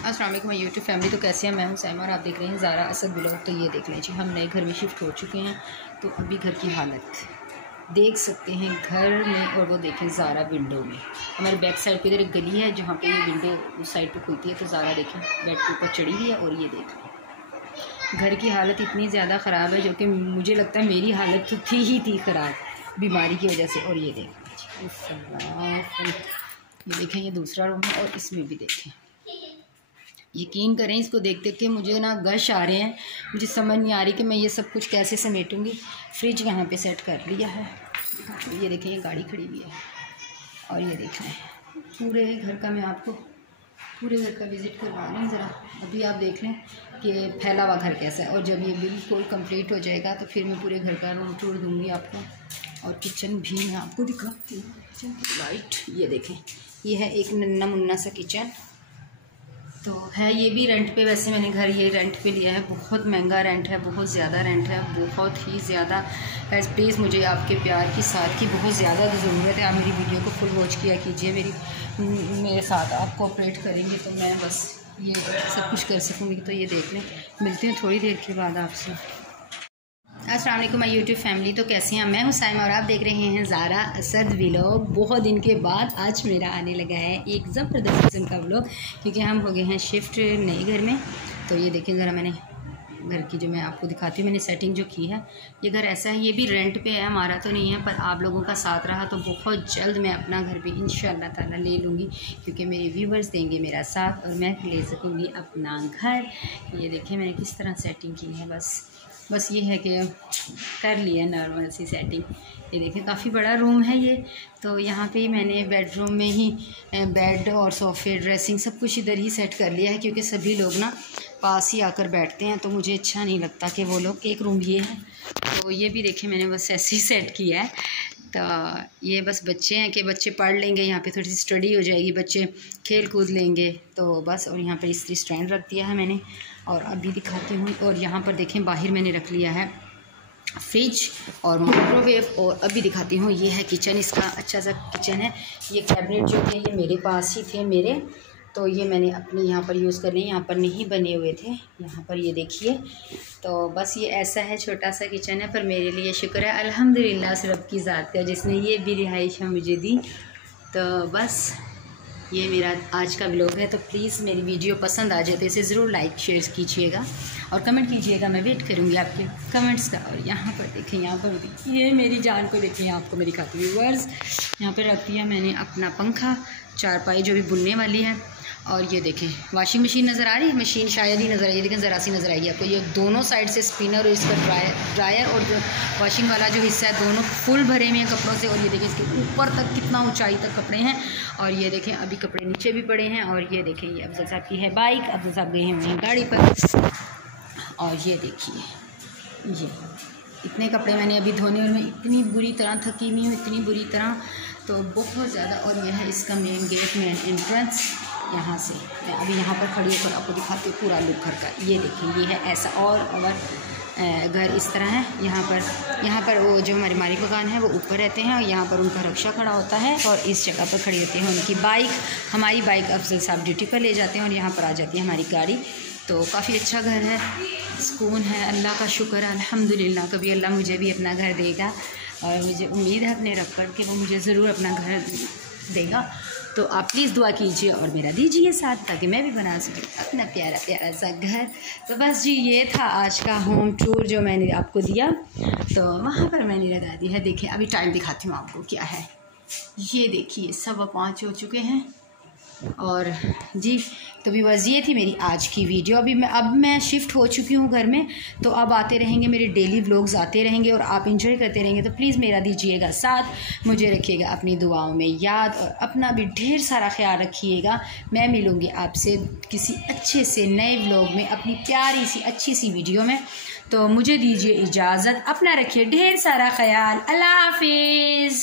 अस्सलाम वालेकुम YouTube family. तो कैसे हैं? मैं हूं सैमा और आप देख रहे हैं ज़ारा असद ब्लॉग। तो ये देख लें जी, हम नए घर में शिफ्ट हो चुके हैं। तो अभी घर की हालत देख सकते हैं घर में, और वो देखें ज़ारा विंडो में। हमारे बैक साइड पे इधर एक गली है जहाँ पे ये विंडो उस साइड पे खुलती है। तो ज़ारा देखें बेड के ऊपर चढ़ी हुई है और ये देख लें घर की हालत इतनी ज़्यादा ख़राब है जो कि मुझे लगता है मेरी हालत तो थी ख़राब बीमारी की वजह से। और ये देखें ये देखें, ये दूसरा रूम है और इसमें भी देखें। यकीन करें, इसको देख देख के मुझे ना गश आ रहे हैं। मुझे समझ नहीं आ रही कि मैं ये सब कुछ कैसे समेटूंगी। फ्रिज यहाँ पे सेट कर लिया है। ये देखें, ये गाड़ी खड़ी हुई है और ये देख लें पूरे घर का, मैं आपको पूरे घर का विज़िट करवा रही हूँ ज़रा। अभी आप देख लें कि फैला हुआ घर कैसा है, और जब ये बिल्कुल कंप्लीट हो जाएगा तो फिर मैं पूरे घर का रूम टूर दूँगी आपको। और किचन भी मैं आपको दिखाती हूँ। किचन लाइट ये देखें, ये है एक नन्ना मुन्ना सा किचन। तो है ये भी रेंट पे। वैसे मैंने घर ये रेंट पे लिया है। बहुत महंगा रेंट है, बहुत ज़्यादा रेंट है, बहुत ही ज़्यादा। प्लीज़ मुझे आपके प्यार की साथ की बहुत ज़्यादा ज़रूरत है। आप मेरी वीडियो को फुल वॉच किया कीजिए। मेरे साथ आप कोऑपरेट करेंगे तो मैं बस ये सब कुछ कर सकूँगी। तो ये देख लें, मिलती हूँ थोड़ी देर के बाद आपसे। अस्सलाम वालेकुम माय यूट्यूब फैमिली। तो कैसे हैं? मैं हूं साइमा और आप देख रहे हैं ज़ारा असद व्लॉग। बहुत दिन के बाद आज मेरा आने लगा है एक ज़बरदस्त किस्म का व्लॉग, क्योंकि हम हो गए हैं शिफ्ट नए घर में। तो ये देखें ज़रा, मैंने घर की जो मैं आपको दिखाती हूँ, मैंने सेटिंग जो की है। ये घर ऐसा है, ये भी रेंट पे है, हमारा तो नहीं है। पर आप लोगों का साथ रहा तो बहुत जल्द मैं अपना घर भी इंशाअल्लाह ताला ले लूँगी, क्योंकि मेरे व्यूवर्स देंगे मेरा साथ और मैं ले सकूँगी अपना घर। ये देखें मैंने किस तरह सेटिंग की है। बस ये है कि कर लिया नॉर्मल सी सेटिंग। ये देखें काफ़ी बड़ा रूम है ये। तो यहाँ पे मैंने बेडरूम में ही बेड और सोफ़े, ड्रेसिंग सब कुछ इधर ही सेट कर लिया है, क्योंकि सभी लोग ना पास ही आकर बैठते हैं। तो मुझे अच्छा नहीं लगता कि वो लोग, एक रूम ये है तो ये भी देखें मैंने बस ऐसे ही सेट किया है। तो ये बस बच्चे हैं कि बच्चे पढ़ लेंगे, यहाँ पे थोड़ी सी स्टडी हो जाएगी, बच्चे खेल कूद लेंगे तो बस। और यहाँ पर इस्त्री स्टैंड रख दिया है मैंने, और अभी दिखाती हूँ। और यहाँ पर देखें बाहर मैंने रख लिया है फ्रिज और माइक्रोवेव। और अभी दिखाती हूँ, ये है किचन। इसका अच्छा सा किचन है। ये कैबिनेट जो थे ये मेरे पास ही थे मेरे, तो ये मैंने अपने यहाँ पर यूज़ कर लिए। यहाँ पर नहीं बने हुए थे, यहाँ पर ये देखिए। तो बस ये ऐसा है, छोटा सा किचन है, पर मेरे लिए शुक्र है अल्हम्दुलिल्लाह उस रब की ज़ात का जिसने ये भी रिहाइश मुझे दी। तो बस ये मेरा आज का व्लॉग है। तो प्लीज़ मेरी वीडियो पसंद आ जाए तो इसे ज़रूर लाइक शेयर कीजिएगा और कमेंट कीजिएगा। मैं वेट करूँगी आपके कमेंट्स का। और यहाँ पर देखें, यहाँ पर ये मेरी जान को देखिए, आपको मेरी खाती व्यूअर्स। यहाँ पर रख दिया मैंने अपना पंखा, चारपाई जो भी बुनने वाली है। और ये देखें वॉशिंग मशीन नज़र आ रही है, मशीन शायद ही नज़र आई है, लेकिन ज़रा सी नज़र आएगी आपको। ये दोनों साइड से स्पिनर और इसका ड्रायर और जो वॉशिंग वाला जो हिस्सा है दोनों फुल भरे हुए हैं कपड़ों से। और ये देखें इसके ऊपर तक कितना ऊंचाई तक कपड़े हैं। और ये देखें अभी कपड़े नीचे भी पड़े हैं। और ये देखें ये अफजल साहब की है बाइक, अफजल साहब गए हैं वहीं गाड़ी पर। और ये देखिए ये इतने कपड़े मैंने अभी धोने, और मैं इतनी बुरी तरह थकी हुई हूँ, इतनी बुरी तरह, तो बहुत ज़्यादा। और यह है इसका मेन गेट, मेन एंट्रेंस। यहाँ से मैं अभी यहाँ पर खड़ी होकर आपको दिखाती हूँ पूरा लुक घर का। ये देखिए ये है ऐसा। और अगर घर इस तरह है, यहाँ पर वो जो हमारे मालिक मकान है वो ऊपर रहते हैं, और यहाँ पर उनका रक्षा खड़ा होता है, और इस जगह पर खड़ी होती है उनकी बाइक। हमारी बाइक अफजल साहब ड्यूटी पर ले जाते हैं, और यहाँ पर आ जाती है हमारी गाड़ी। तो काफ़ी अच्छा घर है, सुकून है, अल्लाह का शुक्र है अल्हम्दुलिल्लाह। कभी अल्लाह मुझे भी अपना घर देगा, और मुझे उम्मीद है अपने रब पर कि वो मुझे ज़रूर अपना घर देगा। तो आप प्लीज़ दुआ कीजिए और मेरा दीजिए साथ, ताकि मैं भी बना सकूँ अपना प्यारा प्यारा सा घर। तो बस जी ये था आज का होम टूर जो मैंने आपको दिया। तो वहाँ पर मैंने लगा दी है। देखिए अभी टाइम दिखाती हूँ आपको क्या है। ये देखिए 5:15 हो चुके हैं। और जी तो भी बस ये थी मेरी आज की वीडियो। अब मैं शिफ्ट हो चुकी हूँ घर में, तो अब आते रहेंगे मेरे डेली व्लॉग्स आते रहेंगे, और आप इंजॉय करते रहेंगे। तो प्लीज़ मेरा दीजिएगा साथ, मुझे रखिएगा अपनी दुआओं में याद, और अपना भी ढेर सारा ख्याल रखिएगा। मैं मिलूँगी आपसे किसी अच्छे से नए व्लॉग में, अपनी प्यारी सी अच्छी सी वीडियो में। तो मुझे दीजिए इजाज़त, अपना रखिए ढेर सारा ख्याल। अल्लाह हाफिज़।